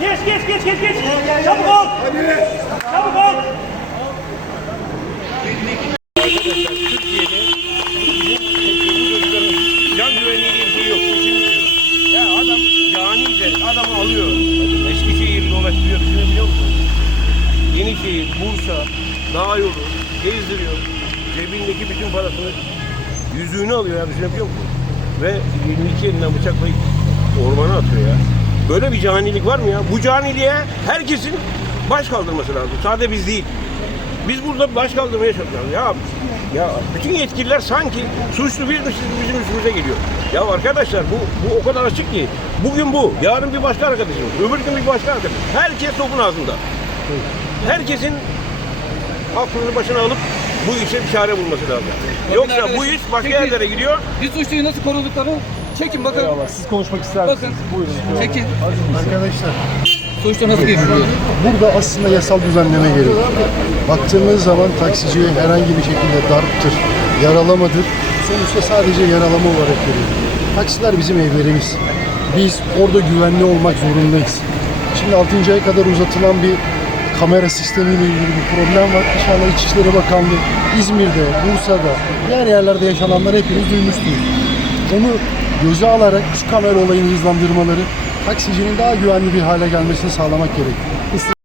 Geç geç geç geç geç. Çabuk ol. Çabuk ol. Can güvenliği diye bir şey yok. Yok. Ya adam canice adamı alıyor. Eskişehir dolaştırıyor. Düşünebiliyor musun? Yenişehir, Bursa, Dağ yolu gezdiriyor. Cebindeki bütün parasını yüzüğünü alıyor ya düşünebiliyor musun? Ve 22 elinden bıçaklayıp ormana atıyor ya. Böyle bir canilik var mı ya? Bu caniliğe herkesin baş kaldırması lazım. Sadece biz değil. Biz burada baş kaldırmaya çalışıyoruz. Ya ya bütün yetkililer sanki suçlu bir bizim üstümüze geliyor. Ya arkadaşlar bu bu o kadar açık ki. Bugün bu, yarın bir başka arkadaşımız, öbür gün bir başka arkadaş. Herkes topun ağzında. Herkesin aklını başına alıp bu işe bir çare bulması lazım. Yoksa bu arkadaşım, iş başka yerlere gidiyor. Bir suçluyu nasıl koruduklarını çekin bakın. Siz konuşmak ister Bakın. misiniz? Buyurun. Çekin. Arkadaşlar Suçlu nasıl geçiriyor? burada aslında yasal düzenleme gerekiyor. Baktığımız zaman taksiciye herhangi bir şekilde darptır, yaralamadır. Sonuçta sadece yaralama olarak görüyor. Taksiler bizim evlerimiz. Biz orada güvenli olmak zorundayız. Şimdi 6. aya kadar uzatılan bir kamera sistemiyle ilgili bir problem var. İnşallah İçişleri Bakanlığı İzmir'de, Bursa'da, diğer yerlerde yaşananları hepiniz duymuşsunuz. Onu göze alarak şu kamera olayını hızlandırmaları taksicinin daha güvenli bir hale gelmesini sağlamak gerekiyor.